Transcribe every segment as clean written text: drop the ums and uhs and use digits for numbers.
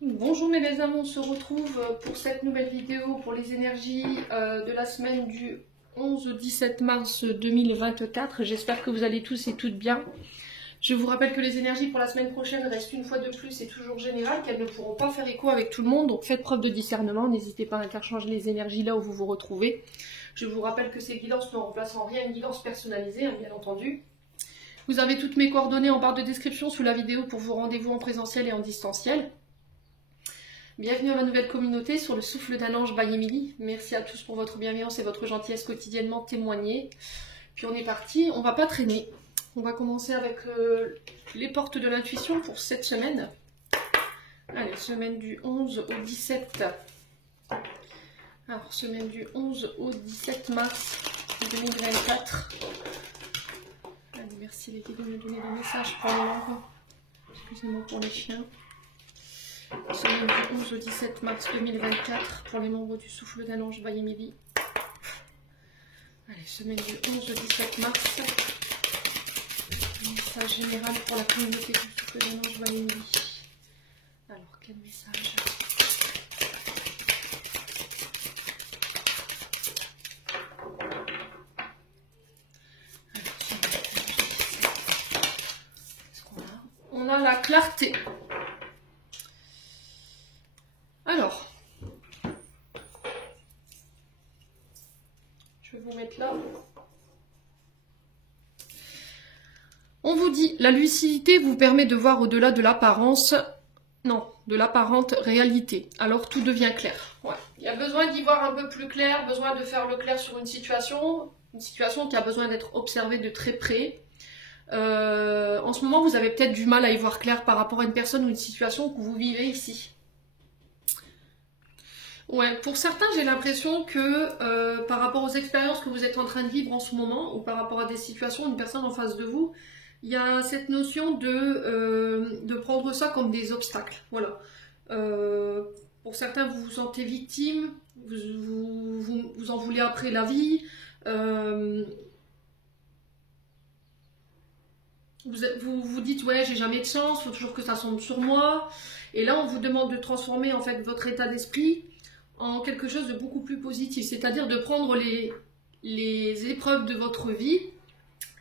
Bonjour mes belles âmes, on se retrouve pour cette nouvelle vidéo pour les énergies de la semaine du 11 au 17 mars 2024. J'espère que vous allez tous et toutes bien. Je vous rappelle que les énergies pour la semaine prochaine restent une fois de plus et toujours générales, qu'elles ne pourront pas faire écho avec tout le monde, donc faites preuve de discernement, n'hésitez pas à interchanger les énergies là où vous vous retrouvez. Je vous rappelle que ces guidances ne remplacent en rien une guidance personnalisée, bien entendu. Vous avez toutes mes coordonnées en barre de description sous la vidéo pour vos rendez-vous en présentiel et en distanciel. Bienvenue à ma nouvelle communauté sur le souffle d'un ange by Emily. Merci à tous pour votre bienveillance et votre gentillesse quotidiennement témoignée. Puis on est parti, on va pas traîner. On va commencer avec les portes de l'intuition pour cette semaine. Allez, semaine du 11 au 17. Alors, semaine du 11 au 17 mars 2024. Allez, merci les guides de me donner des messages pour l'heure. Excusez-moi pour les chiens. Semaine du 11 au 17 mars 2024 pour les membres du souffle d'un ange by Emily. Allez, semaine du 11 au 17 mars. Un message général pour la communauté du souffle d'un ange by Emily. Alors, quel message? On a la clarté. Alors, je vais vous mettre là. On vous dit, la lucidité vous permet de voir au-delà de l'apparence, non, de l'apparente réalité. Alors tout devient clair. Ouais. Il y a besoin d'y voir un peu plus clair, besoin de faire le clair sur une situation qui a besoin d'être observée de très près. En ce moment, vous avez peut-être du mal à y voir clair par rapport à une personne ou une situation que vous vivez ici. Ouais, pour certains, j'ai l'impression que par rapport aux expériences que vous êtes en train de vivre en ce moment, ou par rapport à des situations, une personne en face de vous, il y a cette notion de prendre ça comme des obstacles. Voilà. Pour certains, vous vous sentez victime, vous en voulez après la vie. Vous vous dites, ouais, j'ai jamais de chance, il faut toujours que ça tombe sur moi. Et là, on vous demande de transformer en fait votre état d'esprit en quelque chose de beaucoup plus positif, c'est-à-dire de prendre les épreuves de votre vie,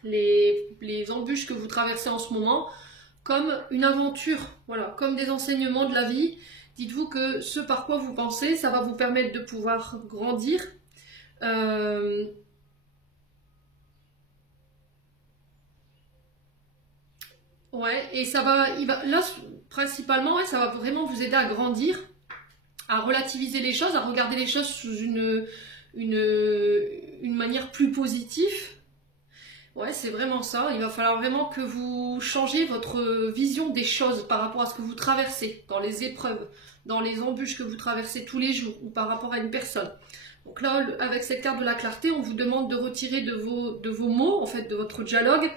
les embûches que vous traversez en ce moment, comme une aventure, voilà, comme des enseignements de la vie. Dites-vous que ce par quoi vous pensez, ça va vous permettre de pouvoir grandir. Ouais, et ça va, là, principalement, ouais, ça va vraiment vous aider à grandir, à relativiser les choses, à regarder les choses sous une manière plus positive. Ouais, c'est vraiment ça. Il va falloir vraiment que vous changiez votre vision des choses par rapport à ce que vous traversez, dans les épreuves, dans les embûches que vous traversez tous les jours, ou par rapport à une personne. Donc là, avec cette carte de la clarté, on vous demande de retirer de vos mots, en fait, de votre dialogue,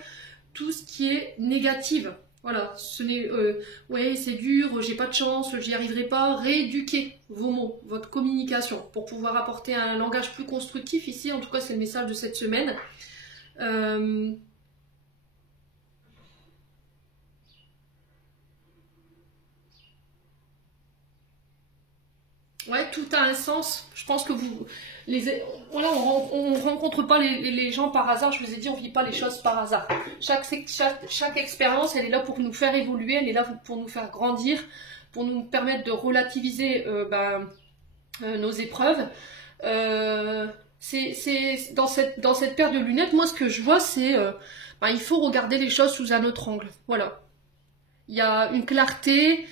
tout ce qui est négatif. Voilà, ce n'est, ouais, c'est dur, j'ai pas de chance, j'y arriverai pas. Rééduquez vos mots, votre communication, pour pouvoir apporter un langage plus constructif ici. En tout cas, c'est le message de cette semaine. Ouais, tout a un sens. Je pense que voilà, on rencontre pas les gens par hasard. Je vous ai dit, on vit pas les choses par hasard. Chaque expérience, elle est là pour nous faire évoluer, elle est là pour nous faire grandir, pour nous permettre de relativiser nos épreuves. C'est dans cette paire de lunettes, moi, ce que je vois, c'est il faut regarder les choses sous un autre angle. Voilà. Il y a une clarté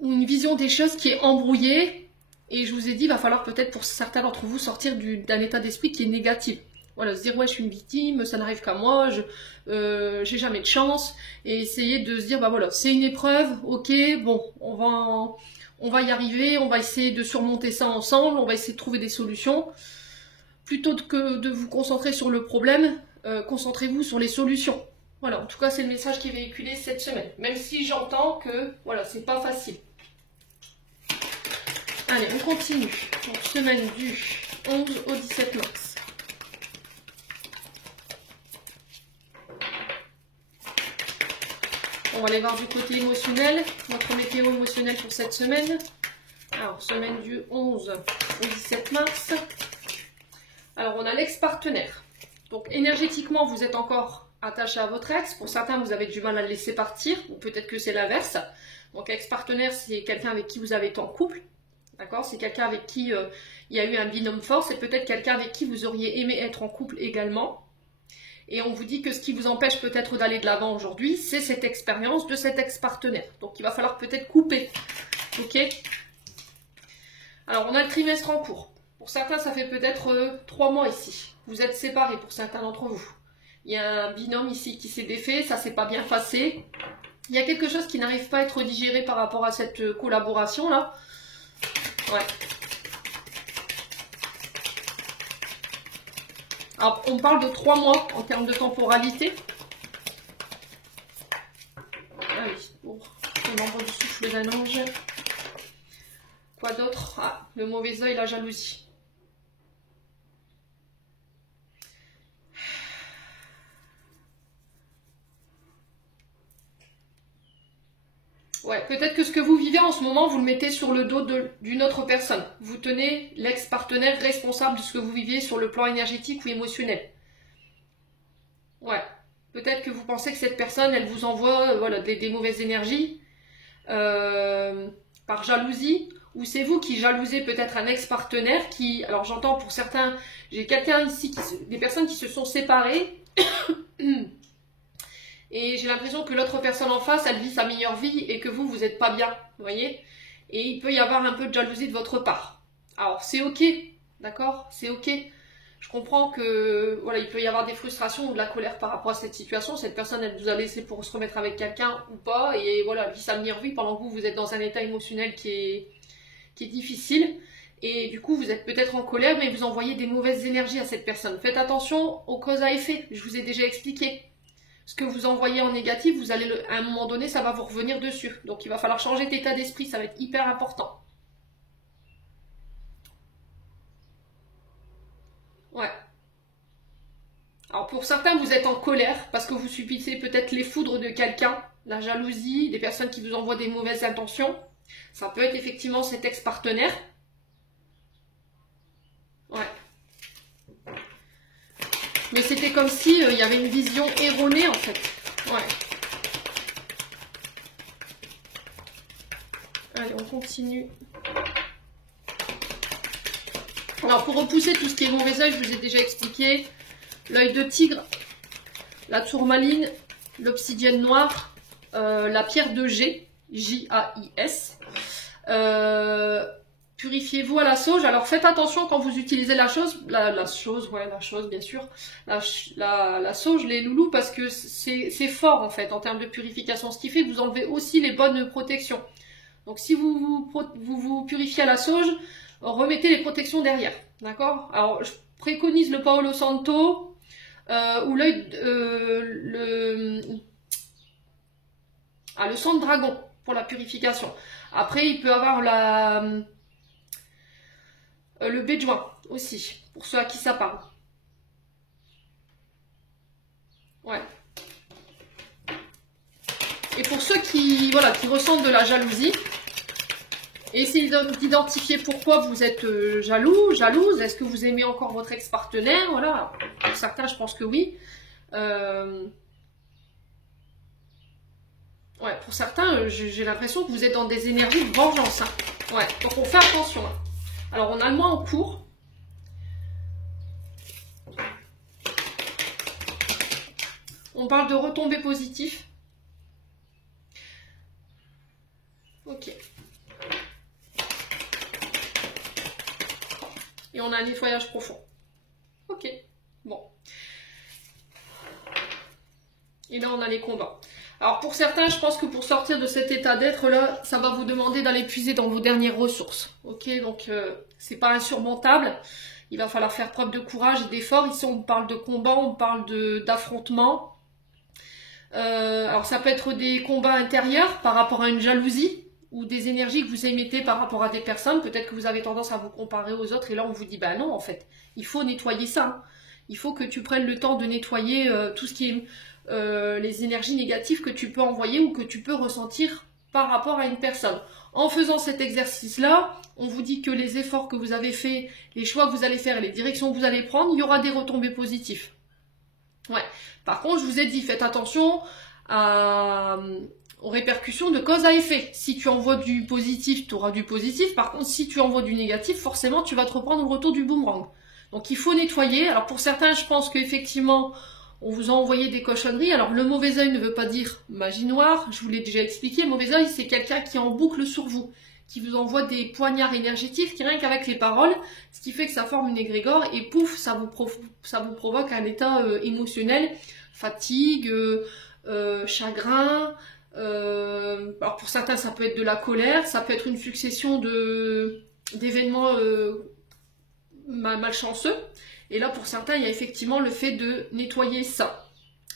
ou une vision des choses qui est embrouillée. Et je vous ai dit, il va falloir peut-être pour certains d'entre vous sortir d'un état d'esprit qui est négatif. Voilà, se dire, ouais, je suis une victime, ça n'arrive qu'à moi, j'ai jamais de chance. Et essayer de se dire, bah voilà, c'est une épreuve, ok, bon, on va y arriver, on va essayer de surmonter ça ensemble, on va essayer de trouver des solutions. Plutôt que de vous concentrer sur le problème, concentrez-vous sur les solutions. Voilà, en tout cas, c'est le message qui est véhiculé cette semaine. Même si j'entends que, voilà, c'est pas facile. Allez, on continue. Donc, semaine du 11 au 17 mars. On va aller voir du côté émotionnel, notre météo émotionnelle pour cette semaine. Alors, semaine du 11 au 17 mars. Alors, on a l'ex-partenaire. Donc, énergétiquement, vous êtes encore attaché à votre ex. Pour certains, vous avez du mal à le laisser partir, ou peut-être que c'est l'inverse. Donc, ex-partenaire, c'est quelqu'un avec qui vous avez été en couple. D'accord? C'est quelqu'un avec qui il y a eu un binôme fort. C'est peut-être quelqu'un avec qui vous auriez aimé être en couple également. Et on vous dit que ce qui vous empêche peut-être d'aller de l'avant aujourd'hui, c'est cette expérience de cet ex-partenaire. Donc, il va falloir peut-être couper. Ok? Alors, on a le trimestre en cours. Pour certains, ça fait peut-être 3 mois ici. Vous êtes séparés pour certains d'entre vous. Il y a un binôme ici qui s'est défait, ça s'est pas bien passé. Il y a quelque chose qui n'arrive pas à être digéré par rapport à cette collaboration-là. Ouais. Alors, on parle de 3 mois en termes de temporalité. Ah oui, pour le membre du souffle d'un ange. Quoi d'autre? Ah, le mauvais œil, la jalousie. Ouais, peut-être que ce que vous vivez en ce moment, vous le mettez sur le dos d'une autre personne. Vous tenez l'ex-partenaire responsable de ce que vous vivez sur le plan énergétique ou émotionnel. Ouais, peut-être que vous pensez que cette personne, elle vous envoie voilà, des mauvaises énergies par jalousie, ou c'est vous qui jalousez peut-être un ex-partenaire qui, alors j'entends pour certains, j'ai quelqu'un ici, des personnes qui se sont séparées, et j'ai l'impression que l'autre personne en face, elle vit sa meilleure vie et que vous, vous n'êtes pas bien, vous voyez? Et il peut y avoir un peu de jalousie de votre part. Alors, c'est ok, d'accord? C'est ok. Je comprends que, voilà, il peut y avoir des frustrations ou de la colère par rapport à cette situation. Cette personne, elle vous a laissé pour se remettre avec quelqu'un ou pas. Et voilà, elle vit sa meilleure vie pendant que vous êtes dans un état émotionnel qui est difficile. Et du coup, vous êtes peut-être en colère, mais vous envoyez des mauvaises énergies à cette personne. Faites attention aux causes à effet. Je vous ai déjà expliqué. Ce que vous envoyez en négatif, vous allez à un moment donné, ça va vous revenir dessus. Donc il va falloir changer d'état d'esprit, ça va être hyper important. Ouais. Alors pour certains, vous êtes en colère parce que vous subissez peut-être les foudres de quelqu'un, la jalousie, des personnes qui vous envoient des mauvaises intentions. Ça peut être effectivement cet ex-partenaire. Ouais. Mais c'était comme si il y avait une vision erronée en fait. Ouais. Allez, on continue. Alors pour repousser tout ce qui est mauvais œil, je vous ai déjà expliqué. L'œil de tigre, la tourmaline, l'obsidienne noire, la pierre de G, J-A-I-S. Purifiez-vous à la sauge. Alors faites attention quand vous utilisez la chose bien sûr, la sauge, les loulous, parce que c'est fort en fait en termes de purification. Ce qui fait que vous enlevez aussi les bonnes protections. Donc si vous purifiez à la sauge, remettez les protections derrière. D'accord? Alors je préconise le Paolo Santo ou l'œil, le sang de dragon pour la purification. Après il peut avoir le béjoin aussi, pour ceux à qui ça parle. Ouais. Et pour ceux qui ressentent de la jalousie, essayez d'identifier pourquoi vous êtes jaloux, jalouse. Est-ce que vous aimez encore votre ex-partenaire? Voilà. Pour certains, je pense que oui. Ouais, pour certains, j'ai l'impression que vous êtes dans des énergies de vengeance. Hein. Ouais, donc on fait attention. Hein. Alors, on a le mois en cours. On parle de retombées positives. Ok. Et on a un nettoyage profond. Ok. Bon. Et là, on a les combats. Alors, pour certains, je pense que pour sortir de cet état d'être là, ça va vous demander d'aller puiser dans vos dernières ressources. Ok, donc c'est pas insurmontable. Il va falloir faire preuve de courage et d'effort. Ici, on parle de combat, on parle d'affrontement. Alors, ça peut être des combats intérieurs par rapport à une jalousie ou des énergies que vous émettez par rapport à des personnes. Peut-être que vous avez tendance à vous comparer aux autres et là, on vous dit, bah non, en fait, il faut nettoyer ça. Il faut que tu prennes le temps de nettoyer tout ce qui est les énergies négatives que tu peux envoyer ou que tu peux ressentir par rapport à une personne. En faisant cet exercice-là, on vous dit que les efforts que vous avez faits, les choix que vous allez faire et les directions que vous allez prendre, il y aura des retombées positives. Ouais. Par contre, je vous ai dit, faites attention aux répercussions de cause à effet. Si tu envoies du positif, tu auras du positif. Par contre, si tu envoies du négatif, forcément, tu vas te reprendre le retour du boomerang. Donc, il faut nettoyer. Alors, pour certains, je pense qu'effectivement, on vous a envoyé des cochonneries. Alors, le mauvais œil ne veut pas dire magie noire. Je vous l'ai déjà expliqué. Le mauvais œil, c'est quelqu'un qui est en boucle sur vous, qui vous envoie des poignards énergétiques, qui rien qu'avec les paroles, ce qui fait que ça forme une égrégore et pouf, ça vous provoque un état émotionnel, fatigue, chagrin. Alors pour certains, ça peut être de la colère, ça peut être une succession d'événements malchanceux. Et là, pour certains, il y a effectivement le fait de nettoyer ça.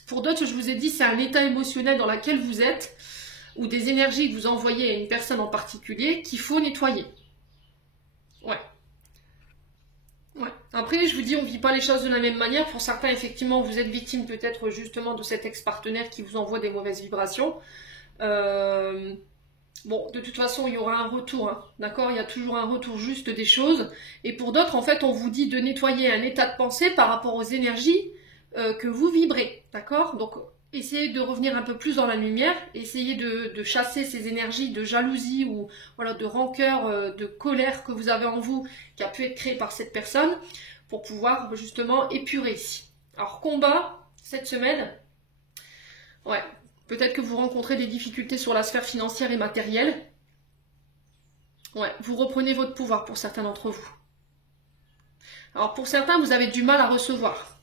Pour d'autres, je vous ai dit, c'est un état émotionnel dans lequel vous êtes, ou des énergies que vous envoyez à une personne en particulier qu'il faut nettoyer. Ouais. Ouais. Après, je vous dis, on ne vit pas les choses de la même manière. Pour certains, effectivement, vous êtes victime peut-être justement de cet ex-partenaire qui vous envoie des mauvaises vibrations. Bon, de toute façon, il y aura un retour, hein, d'accord? Il y a toujours un retour juste des choses. Et pour d'autres, en fait, on vous dit de nettoyer un état de pensée par rapport aux énergies que vous vibrez, d'accord? Donc, essayez de revenir un peu plus dans la lumière, essayez de chasser ces énergies de jalousie ou voilà, de rancœur, de colère que vous avez en vous, qui a pu être créée par cette personne, pour pouvoir justement épurer ici. Alors, combat, cette semaine, ouais. Peut-être que vous rencontrez des difficultés sur la sphère financière et matérielle. Ouais, vous reprenez votre pouvoir pour certains d'entre vous. Alors pour certains, vous avez du mal à recevoir.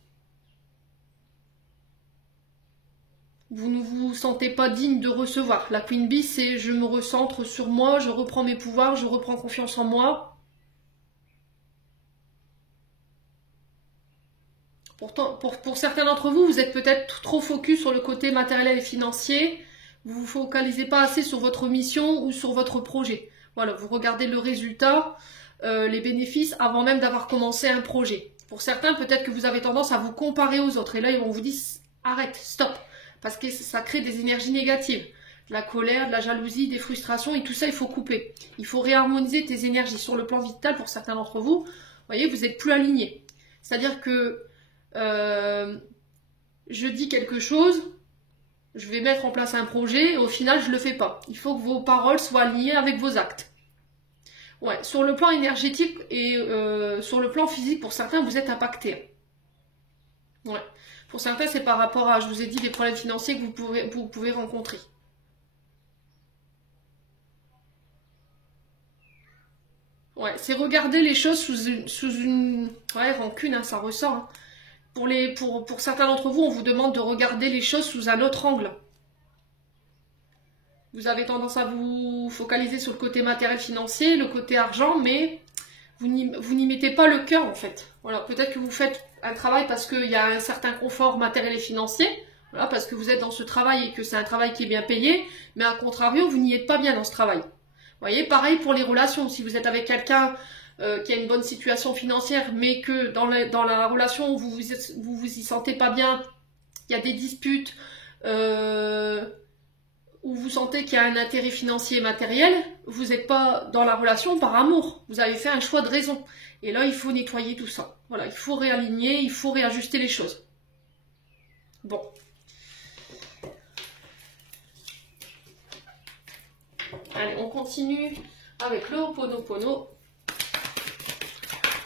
Vous ne vous sentez pas digne de recevoir. La Queen Bee, c'est je me recentre sur moi, je reprends mes pouvoirs, je reprends confiance en moi. Pourtant, pour certains d'entre vous, vous êtes peut-être trop focus sur le côté matériel et financier. Vous ne vous focalisez pas assez sur votre mission ou sur votre projet. Voilà, vous regardez le résultat, les bénéfices, avant même d'avoir commencé un projet. Pour certains, peut-être que vous avez tendance à vous comparer aux autres. Et là, on vous dit, arrête, stop. Parce que ça crée des énergies négatives. De la colère, de la jalousie, des frustrations, et tout ça, il faut couper. Il faut réharmoniser tes énergies. Sur le plan vital, pour certains d'entre vous, vous voyez, vous n'êtes plus alignés. C'est-à-dire que je dis quelque chose, je vais mettre en place un projet, et au final, je ne le fais pas. Il faut que vos paroles soient alignées avec vos actes. Ouais, sur le plan énergétique et sur le plan physique, pour certains, vous êtes impactés. Ouais. Pour certains, c'est par rapport à, je vous ai dit, les problèmes financiers que vous pouvez rencontrer. Ouais, c'est regarder les choses sous une ouais, rancune, hein, ça ressort. Hein. Pour certains d'entre vous, on vous demande de regarder les choses sous un autre angle. Vous avez tendance à vous focaliser sur le côté matériel financier, le côté argent, mais vous n'y mettez pas le cœur en fait. Voilà, peut-être que vous faites un travail parce qu'il y a un certain confort matériel et financier, voilà, parce que vous êtes dans ce travail et que c'est un travail qui est bien payé, mais à contrario, vous n'y êtes pas bien dans ce travail. Vous voyez, pareil pour les relations. Si vous êtes avec quelqu'un qui a une bonne situation financière, mais que dans la relation, vous vous y sentez pas bien, il y a des disputes, où vous sentez qu'il y a un intérêt financier et matériel, vous n'êtes pas dans la relation par amour. Vous avez fait un choix de raison. Et là, il faut nettoyer tout ça. Voilà, il faut réaligner, il faut réajuster les choses. Bon. Allez, on continue avec le Ho'oponopono.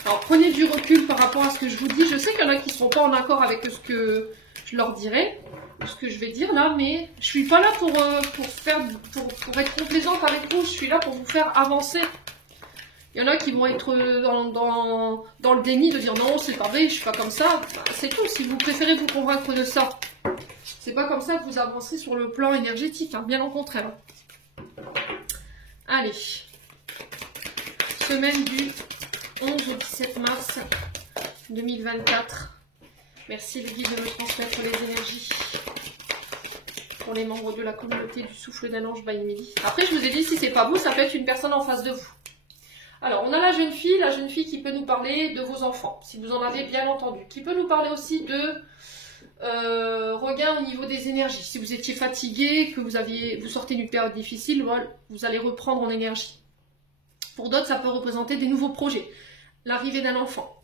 Alors, prenez du recul par rapport à ce que je vous dis. Je sais qu'il y en a qui ne seront pas en accord avec ce que je leur dirai, ce que je vais dire là, mais je suis pas là pour être complaisante avec vous. Je suis là pour vous faire avancer. Il y en a qui vont être dans le déni de dire non, c'est pas vrai, je suis pas comme ça. Enfin, c'est tout. Si vous préférez vous convaincre de ça, c'est pas comme ça que vous avancez sur le plan énergétique, hein, bien au contraire. Allez, semaine du 11 au 17 mars 2024. Merci les guides de me transmettre les énergies pour les membres de la communauté du souffle d'un ange by Emily. Après, je vous ai dit, si c'est pas vous, ça peut être une personne en face de vous. Alors, on a la jeune fille qui peut nous parler de vos enfants, si vous en avez bien entendu, qui peut nous parler aussi de regain au niveau des énergies. Si vous étiez fatigué, que vous sortez d'une période difficile, voilà, vous allez reprendre en énergie. Pour d'autres, ça peut représenter des nouveaux projets, l'arrivée d'un enfant.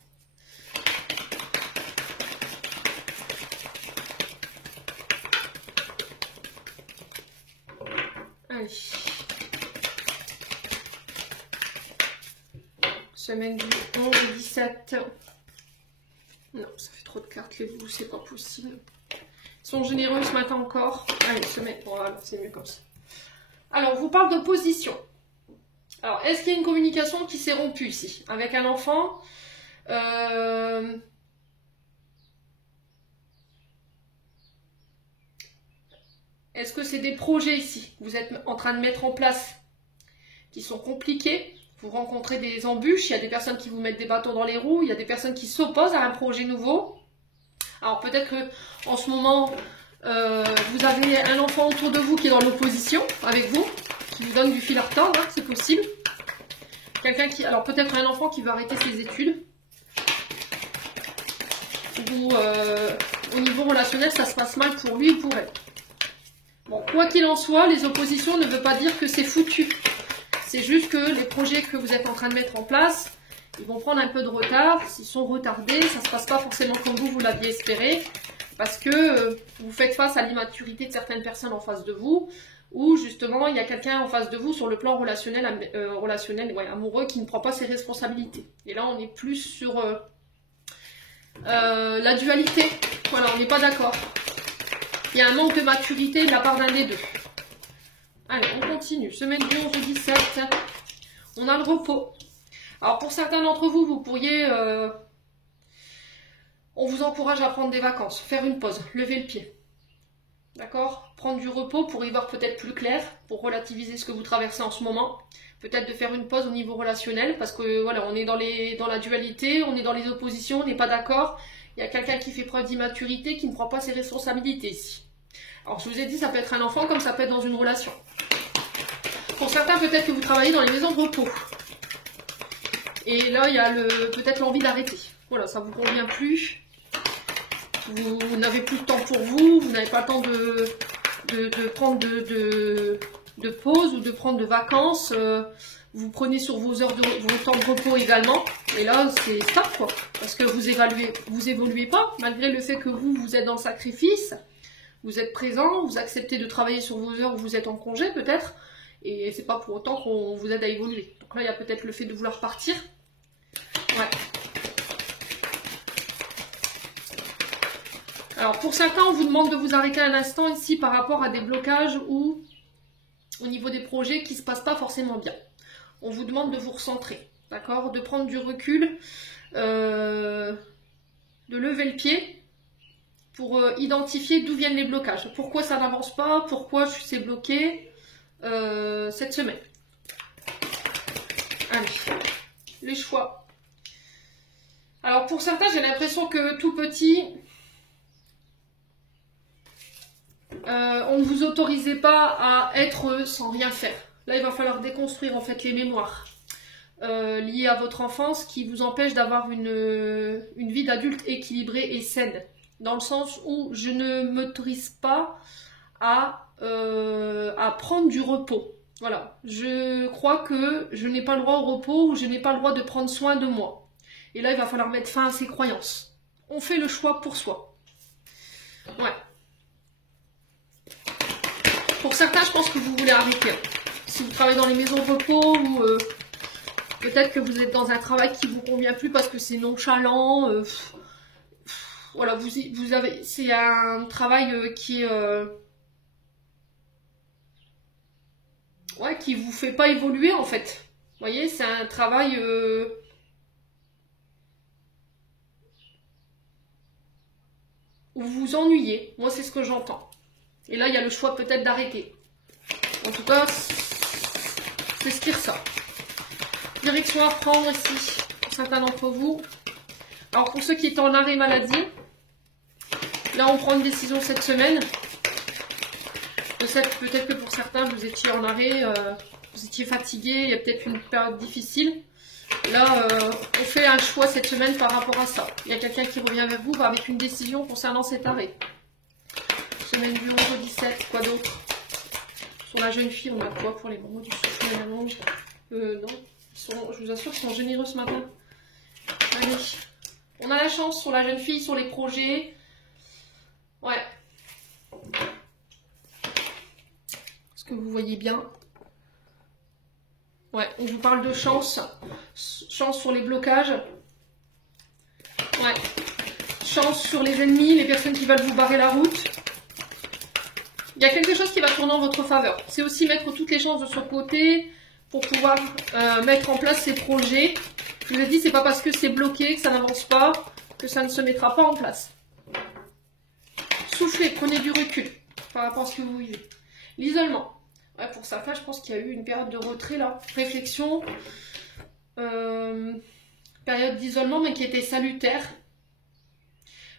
Allez. Semaine du 11 au 17. Non, ça fait trop de cartes, les bouts, c'est pas possible. Ils sont généreux ce matin encore. Allez, semaine, voilà, c'est mieux comme ça. Alors, on vous parle d'opposition. Alors, est-ce qu'il y a une communication qui s'est rompue ici avec un enfant Est-ce que c'est des projets ici que vous êtes en train de mettre en place qui sont compliqués? Vous rencontrez des embûches, il y a des personnes qui vous mettent des bâtons dans les roues, il y a des personnes qui s'opposent à un projet nouveau. Alors peut-être que en ce moment, vous avez un enfant autour de vous qui est dans l'opposition avec vous, qui vous donne du fil à retordre, hein, c'est possible. Quelqu'un qui, alors peut-être un enfant qui veut arrêter ses études. Ou au niveau relationnel, ça se passe mal pour lui ou pour elle. Bon, quoi qu'il en soit, les oppositions ne veulent pas dire que c'est foutu. C'est juste que les projets que vous êtes en train de mettre en place, ils vont prendre un peu de retard. S'ils sont retardés, ça ne se passe pas forcément comme vous l'aviez espéré. Parce que vous faites face à l'immaturité de certaines personnes en face de vous. Ou justement, il y a quelqu'un en face de vous sur le plan relationnel, amoureux, qui ne prend pas ses responsabilités. Et là, on est plus sur la dualité. Voilà, on n'est pas d'accord. Il y a un manque de maturité de la part d'un des deux. Allez, on continue. Semaine du 11 au 17. On a le repos. Alors, pour certains d'entre vous, vous pourriez... on vous encourage à prendre des vacances, faire une pause, lever le pied. D'accord? Prendre du repos pour y voir peut-être plus clair, pour relativiser ce que vous traversez en ce moment. Peut-être de faire une pause au niveau relationnel, parce que voilà, on est dans la dualité, on est dans les oppositions, on n'est pas d'accord. Il y a quelqu'un qui fait preuve d'immaturité, qui ne prend pas ses responsabilités ici. Alors, je vous ai dit, ça peut être un enfant comme ça peut être dans une relation. Pour certains, peut-être que vous travaillez dans les maisons de repos. Et là, il y a peut-être l'envie d'arrêter. Voilà, ça ne vous convient plus. Vous n'avez plus de temps pour vous. Vous n'avez pas le temps de prendre de pause ou de prendre de vacances. Vous prenez sur vos temps de repos également. Et là, c'est stop, quoi. Parce que vous évoluez pas, malgré le fait que vous êtes dans le sacrifice. Vous êtes présent, vous acceptez de travailler sur vos heures où vous êtes en congé peut-être, et c'est pas pour autant qu'on vous aide à évoluer. Donc là, il y a peut-être le fait de vouloir partir. Ouais. Alors pour certains, on vous demande de vous arrêter un instant ici par rapport à des blocages ou au niveau des projets qui ne se passent pas forcément bien. On vous demande de vous recentrer, d'accord? De prendre du recul, de lever le pied, pour identifier d'où viennent les blocages. Pourquoi ça n'avance pas, pourquoi c'est bloqué cette semaine. Allez, les choix. Alors pour certains, j'ai l'impression que tout petit, on ne vous autorisait pas à être sans rien faire. Là, il va falloir déconstruire en fait les mémoires liées à votre enfance qui vous empêchent d'avoir une vie d'adulte équilibrée et saine. Dans le sens où je ne m'autorise pas à prendre du repos. Voilà. Je crois que je n'ai pas le droit au repos ou je n'ai pas le droit de prendre soin de moi. Et là, il va falloir mettre fin à ces croyances. On fait le choix pour soi. Ouais. Pour certains, je pense que vous voulez arrêter. Si vous travaillez dans les maisons de repos ou peut-être que vous êtes dans un travail qui ne vous convient plus parce que c'est nonchalant. Voilà, c'est un travail qui vous fait pas évoluer en fait. Vous voyez, c'est un travail où vous vous ennuyez. Moi, c'est ce que j'entends. Et là, il y a le choix peut-être d'arrêter. En tout cas, c'est ce qui ressort. Direction à prendre ici, pour certains d'entre vous. Alors, pour ceux qui étaient en arrêt maladie, là, on prend une décision cette semaine. Peut-être que pour certains, vous étiez en arrêt, vous étiez fatigué, il y a peut-être une période difficile. Là, on fait un choix cette semaine par rapport à ça. Il y a quelqu'un qui revient vers vous avec une décision concernant cet arrêt. semaine du 11 au 17, quoi d'autre? Sur la jeune fille, on a quoi pour les moments du souffle et la langue? Non, je vous assure, ils sont généreux ce matin. Allez, on a la chance sur la jeune fille, sur les projets. Ouais. Est-ce que vous voyez bien? Ouais, on vous parle de chance. Chance sur les blocages. Ouais. Chance sur les ennemis, les personnes qui veulent vous barrer la route. Il y a quelque chose qui va tourner en votre faveur. C'est aussi mettre toutes les chances de son côté pour pouvoir mettre en place ces projets. Je vous ai dit, c'est pas parce que c'est bloqué, que ça n'avance pas, que ça ne se mettra pas en place. Soufflez, prenez du recul par rapport à ce que vous vivez. L'isolement. Ouais, pour certains, je pense qu'il y a eu une période de retrait là. Réflexion. Période d'isolement, mais qui était salutaire.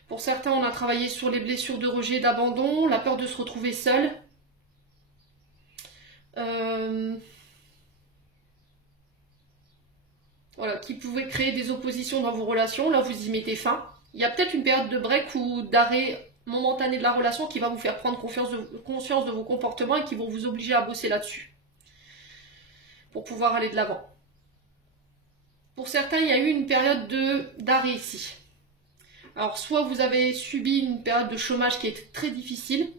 Pour certains, on a travaillé sur les blessures de rejet, d'abandon, la peur de se retrouver seul. Voilà, qui pouvait créer des oppositions dans vos relations. Là, vous y mettez fin. Il y a peut-être une période de break ou d'arrêt momentané de la relation qui va vous faire prendre conscience de vos comportements et qui vont vous obliger à bosser là-dessus pour pouvoir aller de l'avant. Pour certains, il y a eu une période d'arrêt ici. Alors, soit vous avez subi une période de chômage qui est très difficile,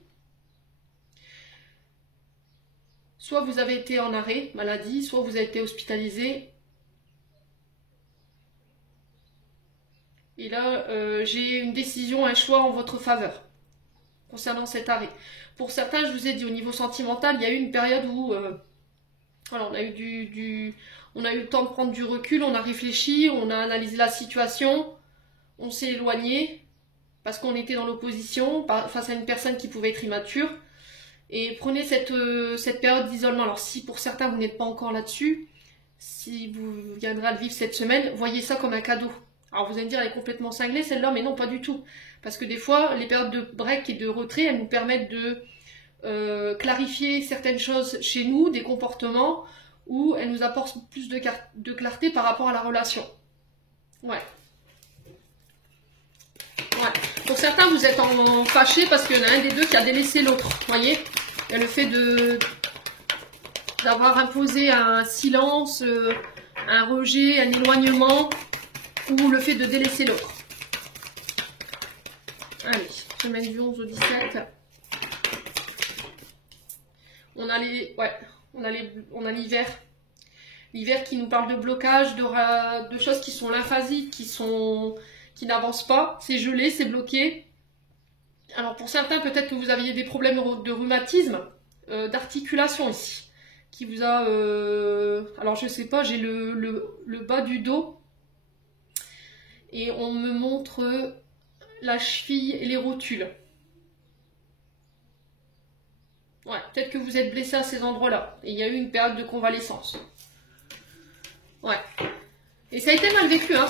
soit vous avez été en arrêt, maladie, soit vous avez été hospitalisé. Et là, j'ai une décision, un choix en votre faveur concernant cet arrêt. Pour certains, je vous ai dit, au niveau sentimental, il y a eu une période où voilà, on a eu on a eu le temps de prendre du recul, on a réfléchi, on a analysé la situation, on s'est éloigné parce qu'on était dans l'opposition face à une personne qui pouvait être immature. Et prenez cette période d'isolement. Alors si pour certains, vous n'êtes pas encore là-dessus, si vous viendrez à le vivre cette semaine, voyez ça comme un cadeau. Alors vous allez me dire, elle est complètement cinglée celle-là, mais non, pas du tout. Parce que des fois, les périodes de break et de retrait, elles nous permettent de clarifier certaines choses chez nous, des comportements, où elles nous apportent plus de clarté par rapport à la relation. Ouais. Ouais. Pour certains, vous êtes en fâché parce qu'il y en a un des deux qui a délaissé l'autre. Vous voyez? Il y a le fait d'avoir imposé un silence, un rejet, un éloignement, ou le fait de délaisser l'autre. Allez, semaine du 11 au 17. On a l'hiver. L'hiver qui nous parle de blocage, de choses qui sont lymphasiques, qui n'avancent pas. C'est gelé, c'est bloqué. Alors pour certains, peut-être que vous aviez des problèmes de rhumatisme, d'articulation ici, qui vous a... alors je sais pas, j'ai le bas du dos. Et on me montre la cheville et les rotules. Ouais, peut-être que vous êtes blessé à ces endroits-là. Et il y a eu une période de convalescence. Ouais. Et ça a été mal vécu, hein,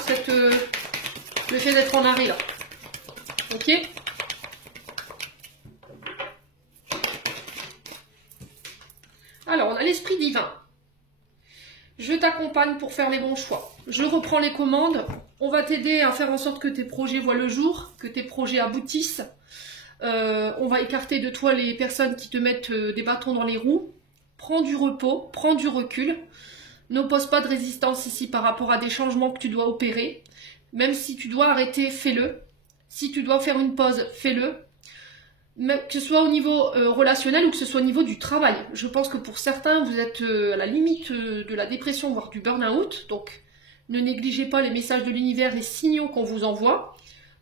le fait d'être en arrêt, là. Ok ? Alors, on a l'esprit divin. Je t'accompagne pour faire les bons choix. Je reprends les commandes. On va t'aider à faire en sorte que tes projets voient le jour, que tes projets aboutissent. On va écarter de toi les personnes qui te mettent des bâtons dans les roues. Prends du repos, prends du recul. N'oppose pas de résistance ici par rapport à des changements que tu dois opérer. Même si tu dois arrêter, fais-le. Si tu dois faire une pause, fais-le. Que ce soit au niveau relationnel ou que ce soit au niveau du travail. Je pense que pour certains, vous êtes à la limite de la dépression, voire du burn-out. Donc, ne négligez pas les messages de l'univers, les signaux qu'on vous envoie.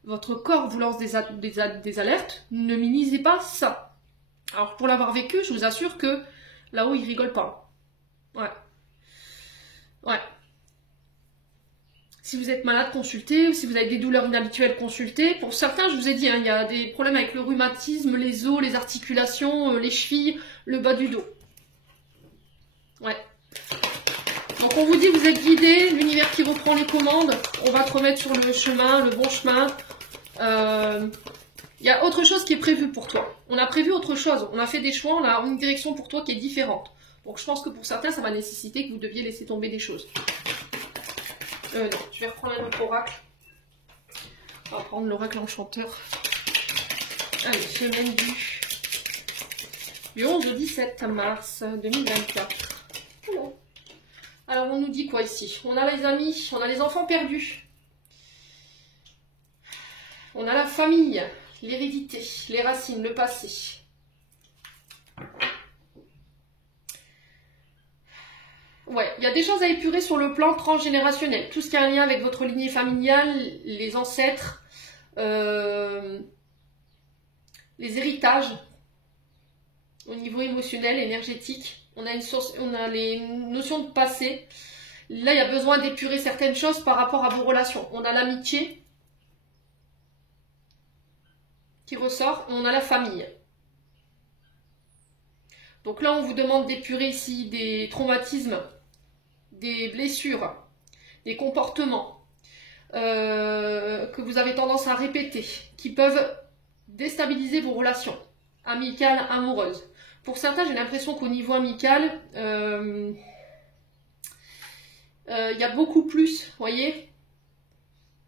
Votre corps vous lance des alertes. Ne minimisez pas ça. Alors, pour l'avoir vécu, je vous assure que là-haut, ils rigolent pas. Ouais. Ouais. Si vous êtes malade, consultez. Si vous avez des douleurs inhabituelles, consultez. Pour certains, je vous ai dit, hein, il y a des problèmes avec le rhumatisme, les os, les articulations, les chevilles, le bas du dos. Ouais. Donc on vous dit, vous êtes guidé, l'univers qui reprend les commandes. On va te remettre sur le chemin, le bon chemin. Il y a autre chose qui est prévu pour toi. On a prévu autre chose. On a fait des choix, on a une direction pour toi qui est différente. Donc je pense que pour certains, ça va nécessiter que vous deviez laisser tomber des choses. Non, je vais reprendre un autre oracle. On va prendre l'oracle enchanteur. Allez, semaine du du 11 au 17 mars 2024. Alors, on nous dit quoi ici? On a les amis, on a les enfants perdus. On a la famille, l'hérédité, les racines, le passé. Ouais, il y a des choses à épurer sur le plan transgénérationnel. Tout ce qui a un lien avec votre lignée familiale, les ancêtres, les héritages, au niveau émotionnel, énergétique. On a les notions de passé. Là, il y a besoin d'épurer certaines choses par rapport à vos relations. On a l'amitié qui ressort et on a la famille. Donc là, on vous demande d'épurer ici des traumatismes, des blessures, des comportements que vous avez tendance à répéter, qui peuvent déstabiliser vos relations amicales, amoureuses. Pour certains, j'ai l'impression qu'au niveau amical, il y a beaucoup plus, vous voyez,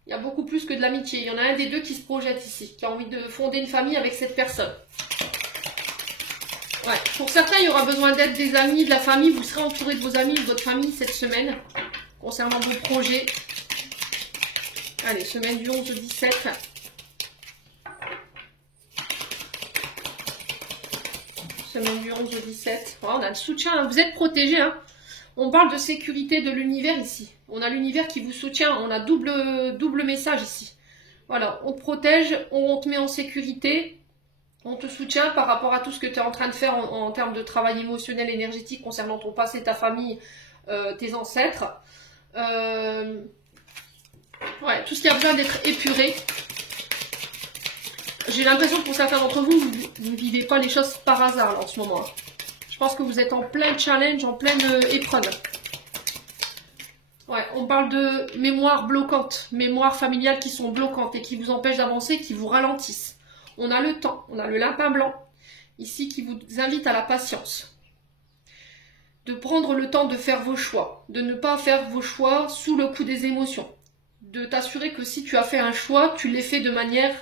il y a beaucoup plus que de l'amitié. Il y en a un des deux qui se projette ici, qui a envie de fonder une famille avec cette personne. Ouais. Pour certains, il y aura besoin d'aide des amis, de la famille. Vous serez entouré de vos amis, de votre famille cette semaine, concernant vos projets. Allez, semaine du 11 au 17. Semaine du 11 au 17. Oh, on a le soutien, hein. Vous êtes protégés. Hein. On parle de sécurité de l'univers ici. On a l'univers qui vous soutient. On a double message ici. Voilà, on te protège, on te met en sécurité, on te soutient par rapport à tout ce que tu es en train de faire en termes de travail émotionnel, énergétique concernant ton passé, ta famille, tes ancêtres. Ouais, tout ce qui a besoin d'être épuré. J'ai l'impression que pour certains d'entre vous, vous ne vivez pas les choses par hasard là, en ce moment. Je pense que vous êtes en plein challenge, en pleine épreuve. Ouais, on parle de mémoires bloquantes, mémoires familiales qui sont bloquantes et qui vous empêchent d'avancer, qui vous ralentissent. On a le temps, on a le lapin blanc, ici, qui vous invite à la patience. De prendre le temps de faire vos choix, de ne pas faire vos choix sous le coup des émotions. De t'assurer que si tu as fait un choix, tu l'aies fait de manière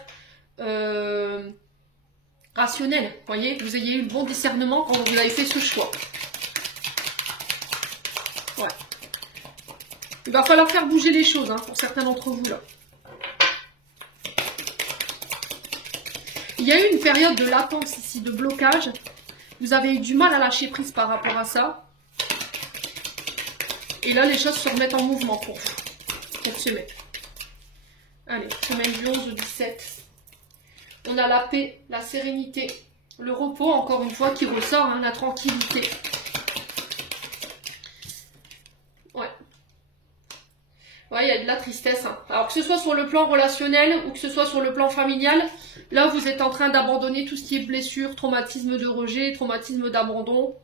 rationnelle. Vous voyez, vous ayez eu le bon discernement quand vous avez fait ce choix. Ouais. Il va falloir faire bouger les choses hein, pour certains d'entre vous là. Il y a eu une période de latence ici, de blocage. Vous avez eu du mal à lâcher prise par rapport à ça. Et là, les choses se remettent en mouvement pour vous, cette semaine. Allez, semaine du 11 au 17. On a la paix, la sérénité, le repos, encore une fois, qui ressort, hein, la tranquillité. Ouais. Ouais, il y a de la tristesse. Hein. Alors que ce soit sur le plan relationnel ou que ce soit sur le plan familial, là, vous êtes en train d'abandonner tout ce qui est blessure, traumatisme de rejet, traumatisme d'abandon.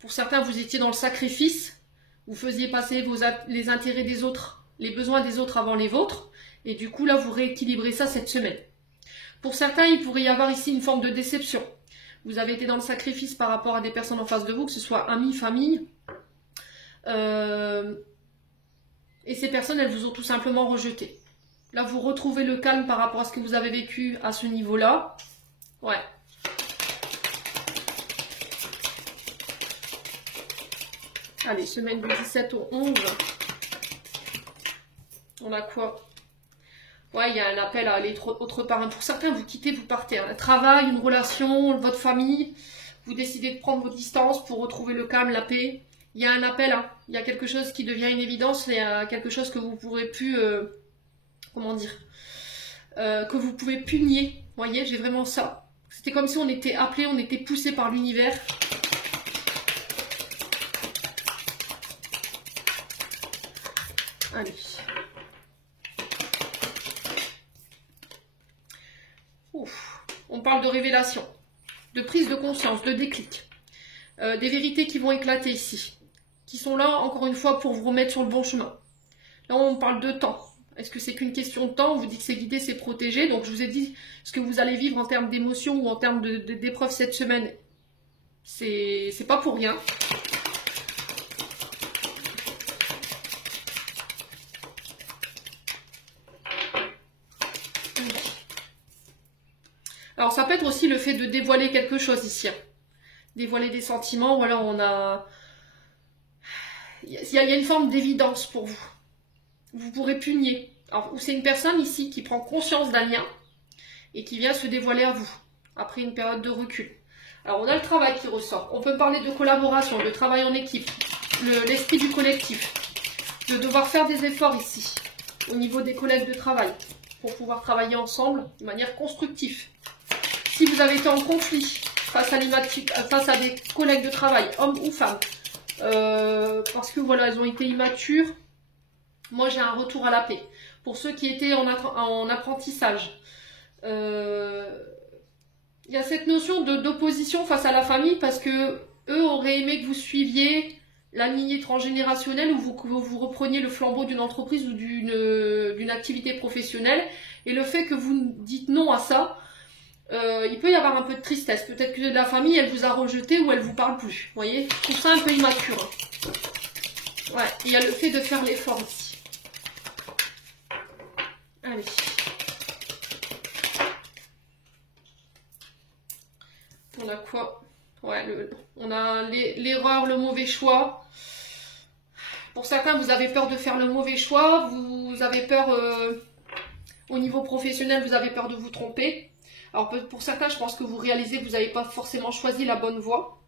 Pour certains, vous étiez dans le sacrifice. Vous faisiez passer les intérêts des autres, les besoins des autres avant les vôtres. Et du coup, là, vous rééquilibrez ça cette semaine. Pour certains, il pourrait y avoir ici une forme de déception. Vous avez été dans le sacrifice par rapport à des personnes en face de vous, que ce soit amis, famille. Et ces personnes, elles vous ont tout simplement rejeté. Là, vous retrouvez le calme par rapport à ce que vous avez vécu à ce niveau-là. Ouais. Allez, semaine du 17 au 11. On a quoi? Ouais, il y a un appel à aller autre part. Pour certains, vous quittez, vous partez. Un travail, une relation, votre famille. Vous décidez de prendre vos distances pour retrouver le calme, la paix. Il y a un appel. Hein. Il y a quelque chose qui devient une évidence. Il y a quelque chose que vous ne pourrez plus... comment dire que vous ne pouvez plus nier. Vous voyez, j'ai vraiment ça. C'était comme si on était appelé, on était poussé par l'univers. Allez. Ouf. On parle de révélation, de prise de conscience, de déclic. Des vérités qui vont éclater ici. Qui sont là, encore une fois, pour vous remettre sur le bon chemin. Là, on parle de temps. Est-ce que c'est qu'une question de temps? On vous dit que c'est guidé, c'est protégé. Donc, je vous ai dit ce que vous allez vivre en termes d'émotions ou en termes d'épreuves cette semaine. C'est pas pour rien. Alors ça peut être aussi le fait de dévoiler quelque chose ici, hein. Dévoiler des sentiments, ou alors il y a une forme d'évidence pour vous. Vous pourrez plus nier. Alors, c'est une personne ici qui prend conscience d'un lien et qui vient se dévoiler à vous, après une période de recul. Alors on a le travail qui ressort. On peut parler de collaboration, de travail en équipe, l'esprit du collectif, de devoir faire des efforts ici, au niveau des collègues de travail, pour pouvoir travailler ensemble de manière constructive. Si vous avez été en conflit face à des collègues de travail, hommes ou femmes, parce que voilà, elles ont été immatures, moi j'ai un retour à la paix. Pour ceux qui étaient en apprentissage, il y a cette notion d'opposition face à la famille, parce que eux auraient aimé que vous suiviez la lignée transgénérationnelle, ou vous repreniez le flambeau d'une entreprise ou d'une activité professionnelle, et le fait que vous dites non à ça, il peut y avoir un peu de tristesse. Peut-être que la famille, elle vous a rejeté ou elle vous parle plus. Vous voyez, je trouve ça un peu immature, hein. Ouais, il y a le fait de faire l'effort ici. Allez. On a quoi? Ouais, on a l'erreur, le mauvais choix. Pour certains, vous avez peur de faire le mauvais choix. Vous avez peur, au niveau professionnel, vous avez peur de vous tromper. Alors pour certains, je pense que vous réalisez que vous n'avez pas forcément choisi la bonne voie.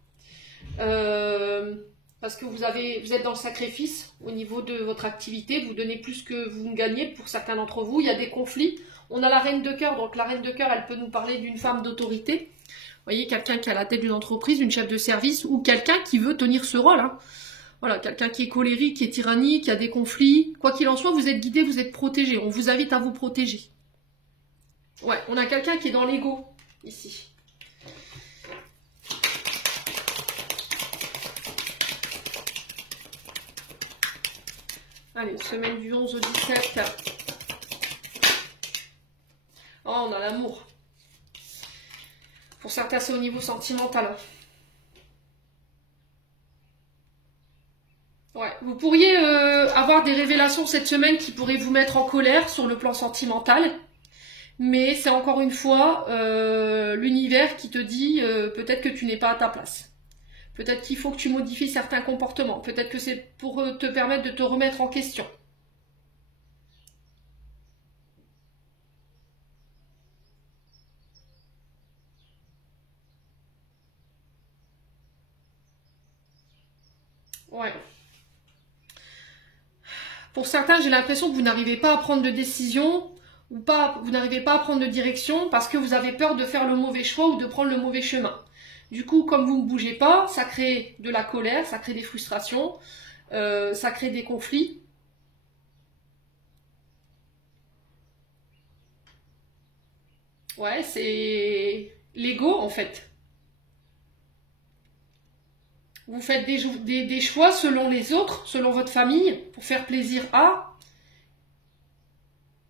Parce que vous êtes dans le sacrifice au niveau de votre activité. Vous donnez plus que vous ne gagnez pour certains d'entre vous. Il y a des conflits. On a la reine de cœur. Donc la reine de cœur, elle peut nous parler d'une femme d'autorité. Vous voyez, quelqu'un qui a la tête d'une entreprise, une chef de service, ou quelqu'un qui veut tenir ce rôle, hein. Voilà, quelqu'un qui est colérique, qui est tyrannique, qui a des conflits. Quoi qu'il en soit, vous êtes guidé, vous êtes protégé. On vous invite à vous protéger. Ouais, on a quelqu'un qui est dans l'ego, ici. Allez, semaine du 11 au 17. Oh, on a l'amour. Pour certains, c'est au niveau sentimental. Ouais, vous pourriez avoir des révélations cette semaine qui pourraient vous mettre en colère sur le plan sentimental. Mais c'est encore une fois l'univers qui te dit peut-être que tu n'es pas à ta place. Peut-être qu'il faut que tu modifies certains comportements. Peut-être que c'est pour te permettre de te remettre en question. Ouais. Pour certains, j'ai l'impression que vous n'arrivez pas à prendre de décision, ou pas, vous n'arrivez pas à prendre de direction parce que vous avez peur de faire le mauvais choix ou de prendre le mauvais chemin. Du coup, comme vous ne bougez pas, ça crée de la colère, ça crée des frustrations, ça crée des conflits. Ouais, c'est l'ego en fait. Vous faites des choix selon les autres, selon votre famille, pour faire plaisir à.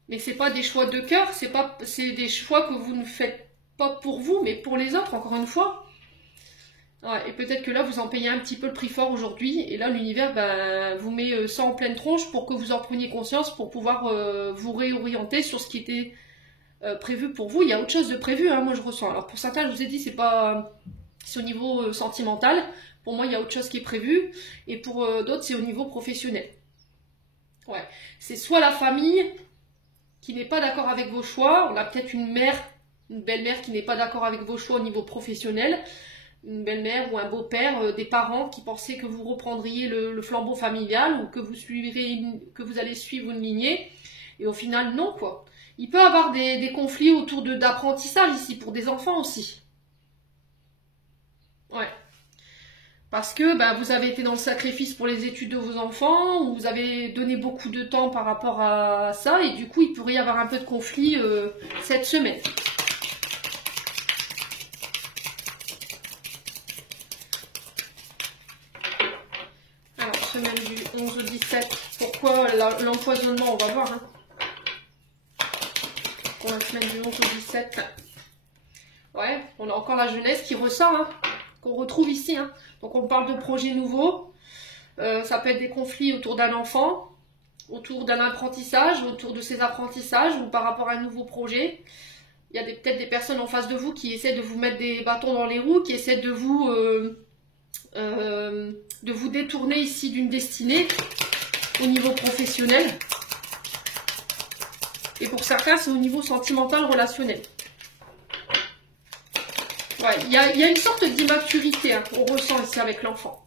Mais c'est pas des choix de cœur, c'est des choix que vous ne faites pas pour vous, mais pour les autres, encore une fois. Ouais, et peut-être que là, vous en payez un petit peu le prix fort aujourd'hui, et là, l'univers vous met ça en pleine tronche pour que vous en preniez conscience, pour pouvoir vous réorienter sur ce qui était prévu pour vous. Il y a autre chose de prévu, hein, moi je ressens. Alors pour certains, je vous ai dit, c'est au niveau sentimental. Pour moi, il y a autre chose qui est prévu, et pour d'autres, c'est au niveau professionnel. Ouais, c'est soit la famille qui n'est pas d'accord avec vos choix. On a peut-être une belle-mère qui n'est pas d'accord avec vos choix au niveau professionnel, une belle-mère ou un beau-père, des parents qui pensaient que vous reprendriez le flambeau familial ou que vous allez suivre une lignée, et au final non quoi. Il peut y avoir des conflits autour d'apprentissage ici pour des enfants aussi. Ouais. Parce que vous avez été dans le sacrifice pour les études de vos enfants, ou vous avez donné beaucoup de temps par rapport à ça, et du coup il pourrait y avoir un peu de conflit cette semaine. Alors, semaine du 11 au 17, pourquoi l'empoisonnement, on va voir. Hein. Pour la semaine du 11 au 17. Ouais, on a encore la jeunesse qui ressort, hein, qu'on retrouve ici. Hein. Donc on parle de projets nouveaux, ça peut être des conflits autour d'un enfant, autour d'un apprentissage, autour de ses apprentissages ou par rapport à un nouveau projet. Il y a peut-être des personnes en face de vous qui essaient de vous mettre des bâtons dans les roues, qui essaient de vous détourner ici d'une destinée au niveau professionnel. Et pour certains, c'est au niveau sentimental, relationnel. Ouais, il y a une sorte d'immaturité hein, qu'on ressent ici avec l'enfant.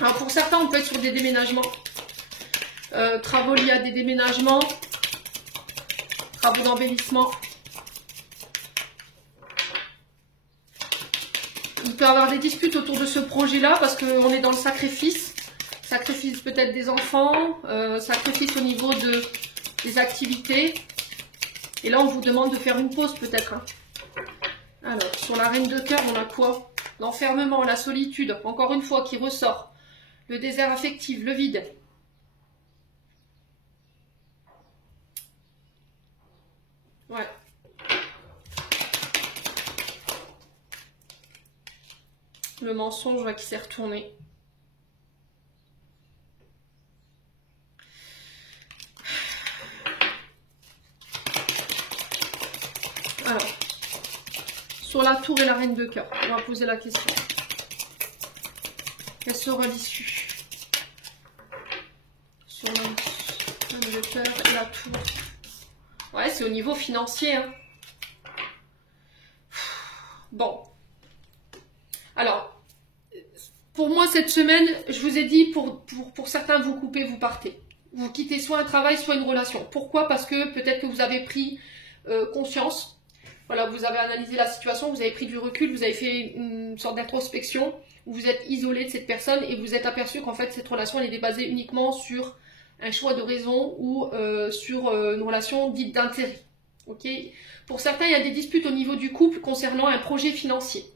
Alors pour certains, on peut être sur des déménagements. Travaux liés à des déménagements. Travaux d'embellissement. Il peut y avoir des disputes autour de ce projet-là parce qu'on est dans le sacrifice. Sacrifice peut-être des enfants, sacrifice au niveau des activités. Et là, on vous demande de faire une pause peut-être. Hein. Alors, sur la reine de cœur, on a quoi? L'enfermement, la solitude, encore une fois, qui ressort. Le désert affectif, le vide. Ouais. Le mensonge qui s'est retourné. Alors, sur la tour et la reine de cœur, on va poser la question. Quelle sera l'issue? Sur la reine de cœur et la tour. Ouais, c'est au niveau financier. Hein. Bon. Alors, pour moi, cette semaine, je vous ai dit, pour certains, vous coupez, vous partez. Vous quittez soit un travail, soit une relation. Pourquoi? Parce que peut-être que vous avez pris conscience. Voilà, vous avez analysé la situation, vous avez pris du recul, vous avez fait une sorte d'introspection, vous êtes isolé de cette personne et vous êtes aperçu qu'en fait, cette relation, elle est basée uniquement sur un choix de raison ou sur une relation dite d'intérêt. Okay. Pour certains, il y a des disputes au niveau du couple concernant un projet financier.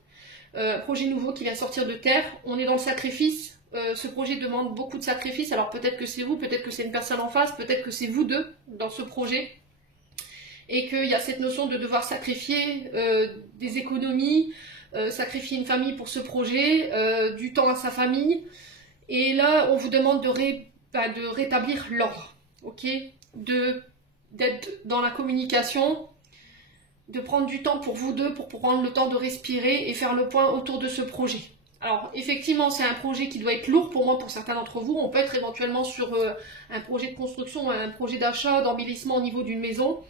Un projet nouveau qui vient sortir de terre. On est dans le sacrifice. Ce projet demande beaucoup de sacrifices. Alors peut-être que c'est vous, peut-être que c'est une personne en face, peut-être que c'est vous deux dans ce projet. Et qu'il y a cette notion de devoir sacrifier des économies, sacrifier une famille pour ce projet, du temps à sa famille. Et là, on vous demande de rétablir l'ordre, ok, d'être dans la communication, de prendre du temps pour vous deux, pour prendre le temps de respirer et faire le point autour de ce projet. Alors, effectivement, c'est un projet qui doit être lourd pour moi, pour certains d'entre vous. On peut être éventuellement sur un projet de construction, un projet d'achat, d'embellissement au niveau d'une maison.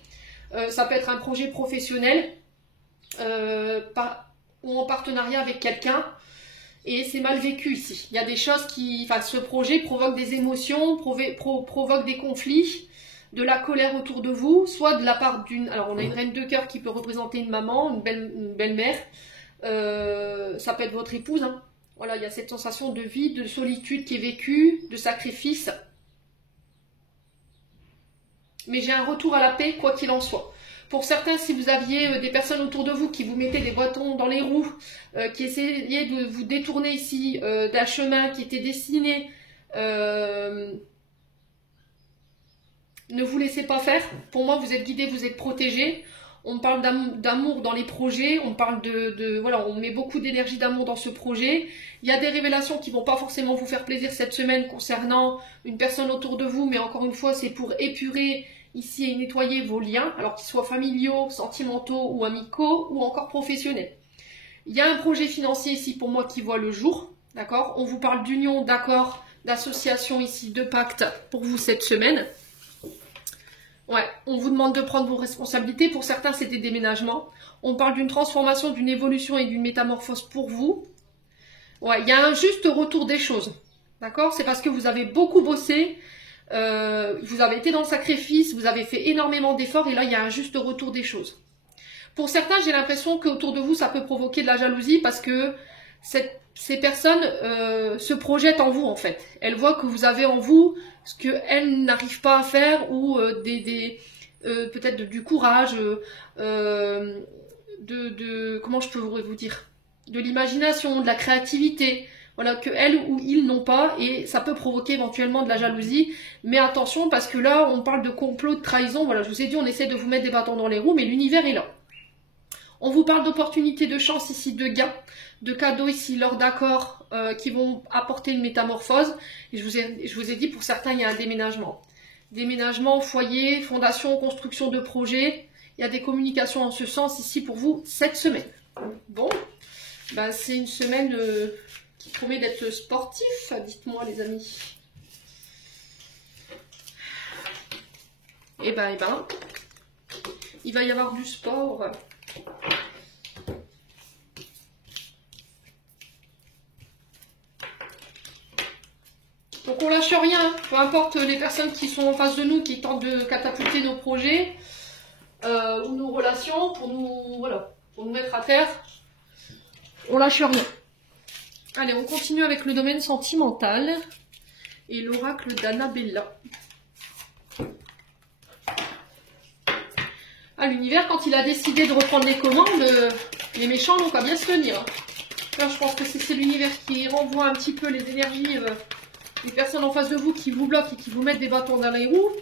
Ça peut être un projet professionnel ou en partenariat avec quelqu'un. Et c'est mal vécu ici. Il y a des choses ce projet provoque des émotions, provoque des conflits, de la colère autour de vous, soit de la part d'une... Alors on a une reine de cœur qui peut représenter une maman, une belle-mère. Ça peut être votre épouse. Hein. Voilà, il y a cette sensation de vide, de solitude qui est vécue, de sacrifice. Mais j'ai un retour à la paix, quoi qu'il en soit. Pour certains, si vous aviez des personnes autour de vous qui vous mettaient des bâtons dans les roues, qui essayaient de vous détourner ici d'un chemin qui était destiné, ne vous laissez pas faire. Pour moi, vous êtes guidés, vous êtes protégés. On parle d'amour dans les projets, on parle voilà, on met beaucoup d'énergie d'amour dans ce projet. Il y a des révélations qui ne vont pas forcément vous faire plaisir cette semaine concernant une personne autour de vous, mais encore une fois, c'est pour épurer ici et nettoyer vos liens, alors qu'ils soient familiaux, sentimentaux ou amicaux, ou encore professionnels. Il y a un projet financier ici pour moi qui voit le jour, d'accord? On vous parle d'union, d'accord, d'association ici, de pacte pour vous cette semaine. Ouais, on vous demande de prendre vos responsabilités. Pour certains, c'est des déménagements. On parle d'une transformation, d'une évolution et d'une métamorphose pour vous. Ouais, il y a un juste retour des choses. D'accord? C'est parce que vous avez beaucoup bossé, vous avez été dans le sacrifice, vous avez fait énormément d'efforts et là, il y a un juste retour des choses. Pour certains, j'ai l'impression qu'autour de vous, ça peut provoquer de la jalousie parce que ces personnes se projettent en vous en fait. Elles voient que vous avez en vous ce qu'elles n'arrivent pas à faire ou peut-être du courage, comment je peux vous dire, de l'imagination, de la créativité, voilà, que elles ou ils n'ont pas et ça peut provoquer éventuellement de la jalousie. Mais attention parce que là, on parle de complot, de trahison. Voilà, je vous ai dit, on essaie de vous mettre des bâtons dans les roues, mais l'univers est là. On vous parle d'opportunités de chance ici, de gains, de cadeaux ici, lors d'accords qui vont apporter une métamorphose. Et je vous ai dit, pour certains, il y a un déménagement. déménagement, foyer, fondation, construction de projet. Il y a des communications en ce sens ici pour vous cette semaine. Bon, ben, c'est une semaine qui promet d'être sportif, dites-moi les amis. Et ben, il va y avoir du sport. Donc on lâche rien, peu importe les personnes qui sont en face de nous, qui tentent de catapulter nos projets ou nos relations pour nous, voilà, pour nous mettre à terre. On lâche rien. Allez, on continue avec le domaine sentimental et l'oracle d'Annabella. Ah, l'univers, quand il a décidé de reprendre les commandes, les méchants n'ont pas bien se tenir. Là, je pense que c'est l'univers qui renvoie un petit peu les énergies des personnes en face de vous qui vous bloquent et qui vous mettent des bâtons dans les roues.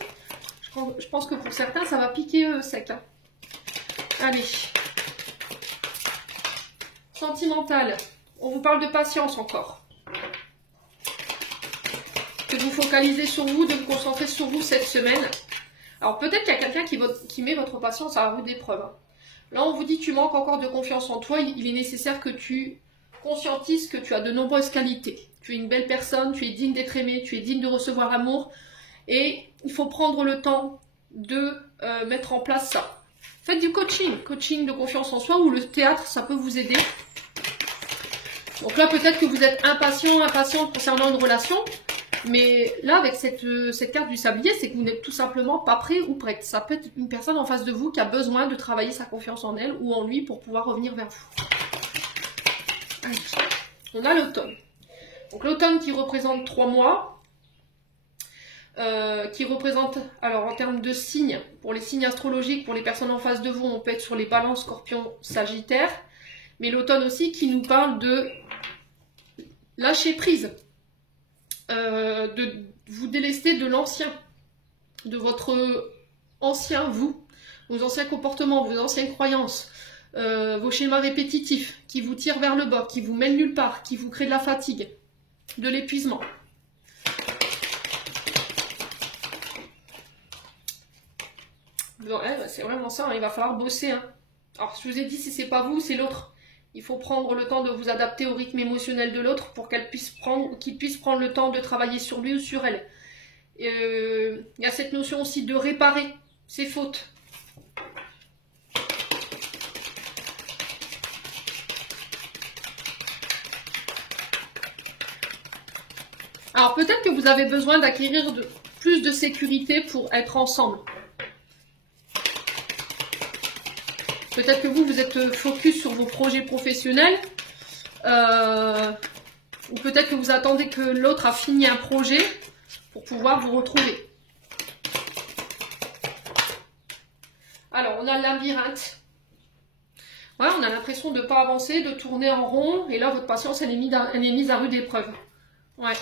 Je pense que pour certains, ça va piquer sec. Hein. Allez. Sentimental. On vous parle de patience encore. De vous focaliser sur vous, de vous concentrer sur vous cette semaine. Alors peut-être qu'il y a quelqu'un qui met votre patience à rude épreuve. Hein. Là, on vous dit tu manques encore de confiance en toi. Il est nécessaire que tu conscientises que tu as de nombreuses qualités. Tu es une belle personne, tu es digne d'être aimé, tu es digne de recevoir l'amour. Et il faut prendre le temps de mettre en place ça. Faites du coaching de confiance en soi ou le théâtre, ça peut vous aider. Donc là, peut-être que vous êtes impatiente concernant une relation. Mais là, avec cette carte du sablier, c'est que vous n'êtes tout simplement pas prêt ou prête. Ça peut être une personne en face de vous qui a besoin de travailler sa confiance en elle ou en lui pour pouvoir revenir vers vous. Allez. On a l'automne. Donc l'automne qui représente 3 mois, qui représente, alors en termes de signes, pour les signes astrologiques, pour les personnes en face de vous, on peut être sur les balances, scorpions, sagittaires, mais l'automne aussi qui nous parle de lâcher prise, de vous délester de l'ancien, de votre ancien vous, vos anciens comportements, vos anciennes croyances, vos schémas répétitifs qui vous tirent vers le bas, qui vous mènent nulle part, qui vous créent de la fatigue, de l'épuisement. Bon, c'est vraiment ça, hein, il va falloir bosser. Hein. Alors, je vous ai dit, si c'est pas vous, c'est l'autre. Il faut prendre le temps de vous adapter au rythme émotionnel de l'autre pour qu'il puisse prendre le temps de travailler sur lui ou sur elle. Il y a cette notion aussi de réparer ses fautes. Alors peut-être que vous avez besoin d'acquérir plus de sécurité pour être ensemble. Peut-être que vous êtes focus sur vos projets professionnels. Ou peut-être que vous attendez que l'autre a fini un projet pour pouvoir vous retrouver. Alors, on a le labyrinthe. Ouais, on a l'impression de ne pas avancer, de tourner en rond. Et là, votre patience, elle est mise à rude épreuve. Ouais.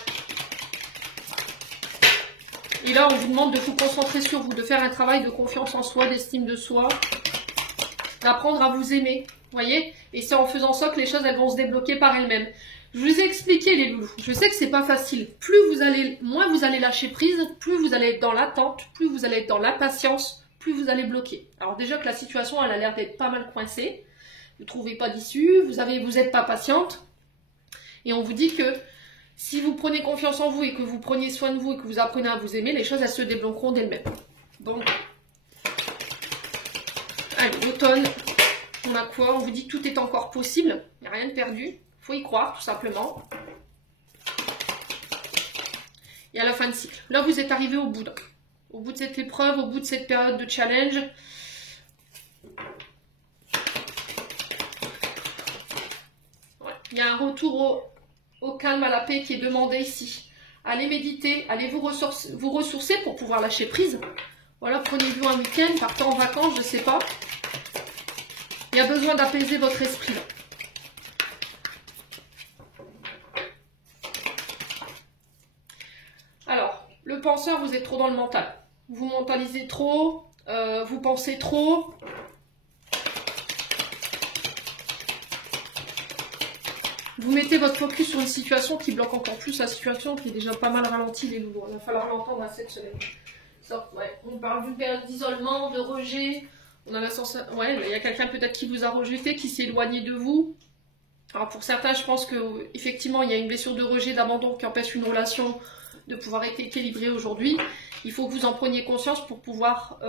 Et là, on vous demande de vous concentrer sur vous, de faire un travail de confiance en soi, d'estime de soi, d'apprendre à vous aimer, voyez. Et c'est en faisant ça que les choses, elles vont se débloquer par elles-mêmes. Je vous ai expliqué les loulous. Je sais que c'est pas facile. Moins vous allez lâcher prise, plus vous allez être dans l'attente, plus vous allez être dans l'impatience, plus vous allez bloquer. Alors déjà que la situation, elle a l'air d'être pas mal coincée. Vous ne trouvez pas d'issue, vous n'êtes pas patiente. Et on vous dit que si vous prenez confiance en vous et que vous preniez soin de vous et que vous apprenez à vous aimer, les choses, elles se débloqueront d'elles-mêmes. Donc, allez, l'automne, on a quoi? On vous dit que tout est encore possible, il n'y a rien de perdu. Il faut y croire, tout simplement. Et à la fin de cycle. Là, vous êtes arrivé au bout de cette épreuve, au bout de cette période de challenge. Ouais. Il y a un retour au calme, à la paix qui est demandé ici. Allez méditer, allez vous ressourcer pour pouvoir lâcher prise. Voilà, prenez-vous un week-end, partez en vacances, je ne sais pas. Il y a besoin d'apaiser votre esprit là. Alors, le penseur, vous êtes trop dans le mental. Vous mentalisez trop, vous pensez trop. Vous mettez votre focus sur une situation qui bloque encore plus la situation qui est déjà pas mal ralentie, les loulous. Il va falloir l'entendre à cette semaine. Ouais, on parle d'une période d'isolement, de rejet. On a la sensation, ouais, il y a quelqu'un peut-être qui vous a rejeté, qui s'est éloigné de vous. Alors pour certains, je pense que effectivement, il y a une blessure de rejet, d'abandon qui empêche une relation de pouvoir être équilibrée aujourd'hui. Il faut que vous en preniez conscience pour pouvoir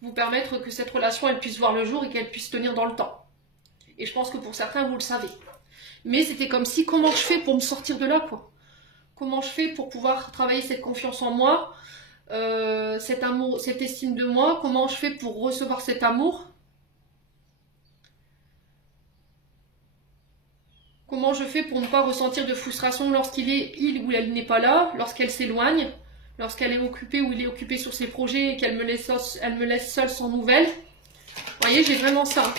vous permettre que cette relation elle puisse voir le jour et qu'elle puisse tenir dans le temps. Et je pense que pour certains, vous le savez. Mais c'était comme si, comment je fais pour me sortir de là, quoi? Comment je fais pour pouvoir travailler cette confiance en moi, cet amour, cette estime de moi? Comment je fais pour recevoir cet amour? Comment je fais pour ne pas ressentir de frustration lorsqu'il est, il ou elle n'est pas là, lorsqu'elle s'éloigne, lorsqu'elle est occupée ou il est occupé sur ses projets et qu'elle me laisse seule sans nouvelles? Vous voyez, j'ai vraiment ça.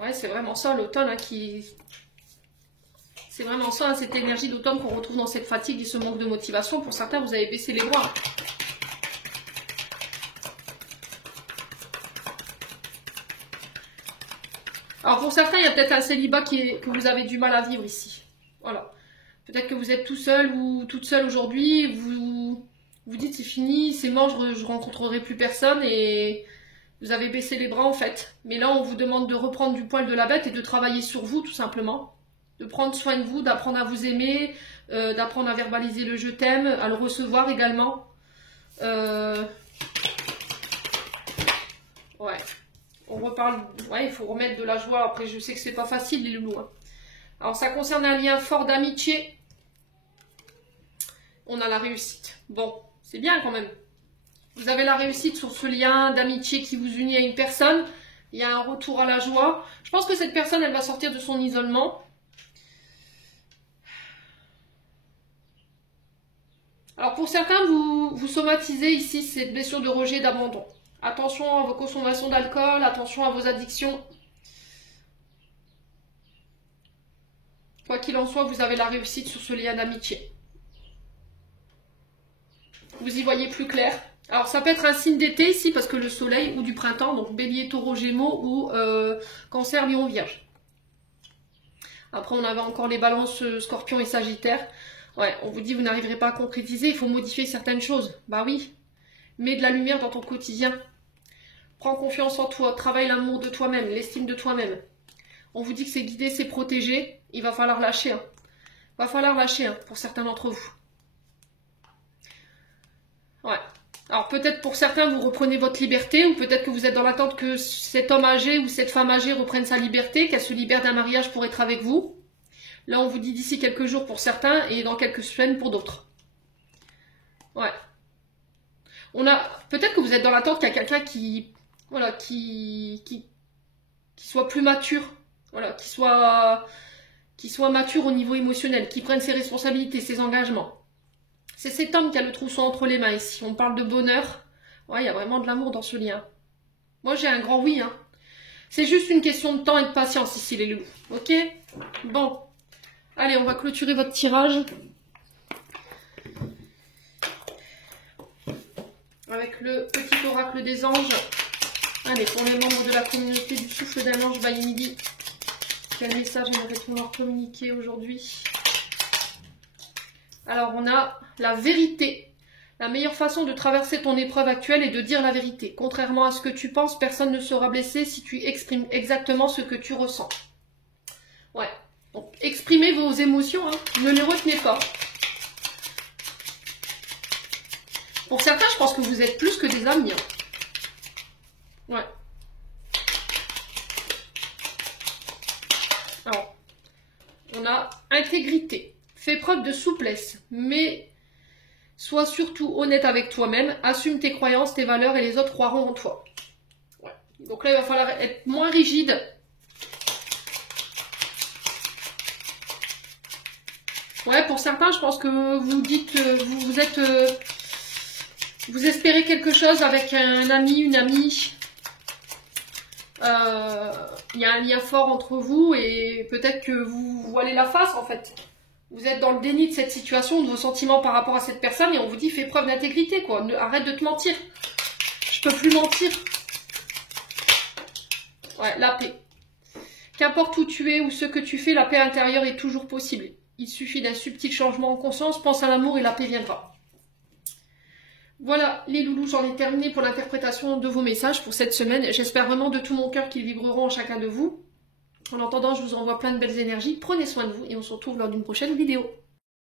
Ouais, c'est vraiment ça l'automne qui... C'est vraiment ça, cette énergie d'automne qu'on retrouve dans cette fatigue et ce manque de motivation. Pour certains, vous avez baissé les bras. Alors pour certains, il y a peut-être un célibat que vous avez du mal à vivre ici. Voilà. Peut-être que vous êtes tout seul ou toute seule aujourd'hui. Vous dites c'est fini, c'est mort, je rencontrerai plus personne et... Vous avez baissé les bras en fait. Mais là, on vous demande de reprendre du poil de la bête et de travailler sur vous tout simplement. De prendre soin de vous, d'apprendre à vous aimer, d'apprendre à verbaliser le je t'aime, à le recevoir également. Ouais. On reparle... Ouais, il faut remettre de la joie. Après, je sais que c'est pas facile les loulous. Hein. Alors, ça concerne un lien fort d'amitié. On a la réussite. Bon, c'est bien quand même. Vous avez la réussite sur ce lien d'amitié qui vous unit à une personne. Il y a un retour à la joie. Je pense que cette personne, elle va sortir de son isolement. Alors pour certains, vous somatisez ici cette blessure de rejet, d'abandon. Attention à vos consommations d'alcool, attention à vos addictions. Quoi qu'il en soit, vous avez la réussite sur ce lien d'amitié. Vous y voyez plus clair. Alors ça peut être un signe d'été ici parce que le soleil ou du printemps, donc bélier, taureau, gémeaux ou cancer, lion, vierge. Après on avait encore les balances, scorpion et sagittaire. Ouais, on vous dit vous n'arriverez pas à concrétiser, il faut modifier certaines choses. Bah oui, mets de la lumière dans ton quotidien. Prends confiance en toi, travaille l'amour de toi-même, l'estime de toi-même. On vous dit que c'est guidé, c'est protégé, il va falloir lâcher. Hein. Il va falloir lâcher hein, pour certains d'entre vous. Ouais. Alors peut-être pour certains vous reprenez votre liberté ou peut-être que vous êtes dans l'attente que cet homme âgé ou cette femme âgée reprenne sa liberté, qu'elle se libère d'un mariage pour être avec vous. Là on vous dit d'ici quelques jours pour certains et dans quelques semaines pour d'autres. Ouais. Peut-être que vous êtes dans l'attente qu'il y a quelqu'un qui soit plus mature, voilà, qui soit mature au niveau émotionnel, qui prenne ses responsabilités, ses engagements. C'est cet homme qui a le trousseau entre les mains ici. On parle de bonheur. Ouais, il y a vraiment de l'amour dans ce lien. Moi, j'ai un grand oui. Hein. C'est juste une question de temps et de patience ici, les loups. Ok? Bon. Allez, on va clôturer votre tirage. Avec le petit oracle des anges. Allez, pour les membres de la communauté du souffle d'un ange by Emily. Quel message aimerait-on leur communiquer aujourd'hui? Alors, on a la vérité. La meilleure façon de traverser ton épreuve actuelle est de dire la vérité. Contrairement à ce que tu penses, personne ne sera blessé si tu exprimes exactement ce que tu ressens. Ouais. Donc, exprimez vos émotions, hein. Ne les retenez pas. Pour certains, je pense que vous êtes plus que des amis. Hein. Ouais. Alors, on a intégrité. Fais preuve de souplesse, mais sois surtout honnête avec toi-même. Assume tes croyances, tes valeurs et les autres croiront en toi. Ouais. Donc là, il va falloir être moins rigide. Ouais, pour certains, je pense que vous dites, vous espérez quelque chose avec un ami, une amie. Il y a un lien fort entre vous et peut-être que vous voilez la face en fait. Vous êtes dans le déni de cette situation, de vos sentiments par rapport à cette personne et on vous dit fais preuve d'intégrité quoi. Arrête de te mentir. Je peux plus mentir. Ouais, la paix. Qu'importe où tu es ou ce que tu fais, la paix intérieure est toujours possible. Il suffit d'un subtil changement en conscience, pense à l'amour et la paix viendra. Voilà les loulous, j'en ai terminé pour l'interprétation de vos messages pour cette semaine. J'espère vraiment de tout mon cœur qu'ils vibreront en chacun de vous. En attendant, je vous envoie plein de belles énergies. Prenez soin de vous et on se retrouve lors d'une prochaine vidéo.